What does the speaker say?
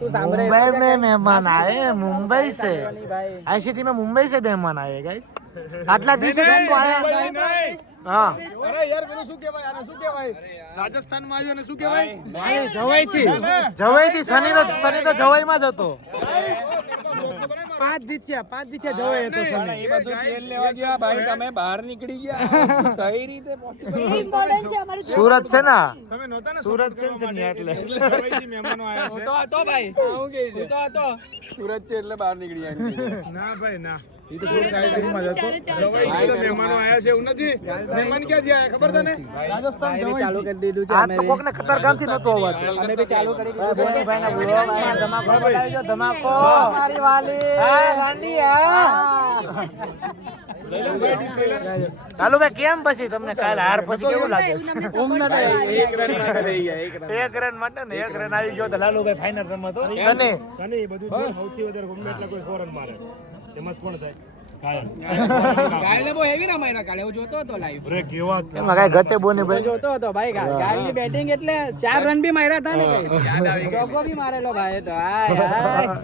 मुंबई में मेहमान आए मुंबई से आईसीटी में मुंबई से मेहमान आए गाइस आटला દિવસે तुमको आया हाँ અરે યાર પેલું શું કહેવાય આને શું કહેવાય રાજસ્થાન માં આવ્યો ને શું કહેવાય જવાઈ થી શનિ તો જવાઈ માં જ હતો 5 જીત્યા જવાય હતો સમય એ બધું તેલ લેવા ગયા ભાઈ તમે બહાર નીકળી ગયા કઈ રીતે પોસિબલ સુરત છે ને તમે નહોતા ને સુરત છે ને એટલે જવાઈથી મહેમાનો આવ્યા છે તો ભાઈ આવું કે છે તો સુરત છે એટલે બહાર નીકળી ગયા ના ભાઈ ના ઈ તો સુરત માં જતો જવાઈ તો મહેમાનો આવ્યા છે એવું નથી મહેમાન ક્યાં થયા ખબર તને રાજસ્થાન જવાઈ ચાલુ કરી દીધું છે આ તો કોક ને કતારગામ થી નતો અવાજ અમે બી ચાલુ કરી દીધું ભાઈ ના બ્લોગ ધમાકો બતાવજો ધમાકો મારી વાલી હા ગાંડી હા ચાલો ભાઈ કેમ પછી તમને કાલ હાર પછી કેવું લાગે એક રન માટે ને એક રન આવી ગયો તો લાલુભાઈ ફાઇનલ રમત હતો સની બધું જો સૌથી વધારે ગમે એટલે કોઈ ફોરન મારે એમાં કોણ થાય ગાયલે બહુ હેવી ના માર્યા કાલે હું જોતો હતો લાઈવ અરે કેવા એમાં કાઈ ઘટે બોને ભાઈ જોતો હતો ભાઈ ગાયલની બેટિંગ એટલે 4 રન બી માર્યા હતા ને ચોકો બી મારેલો ભાઈ તો હાય હાય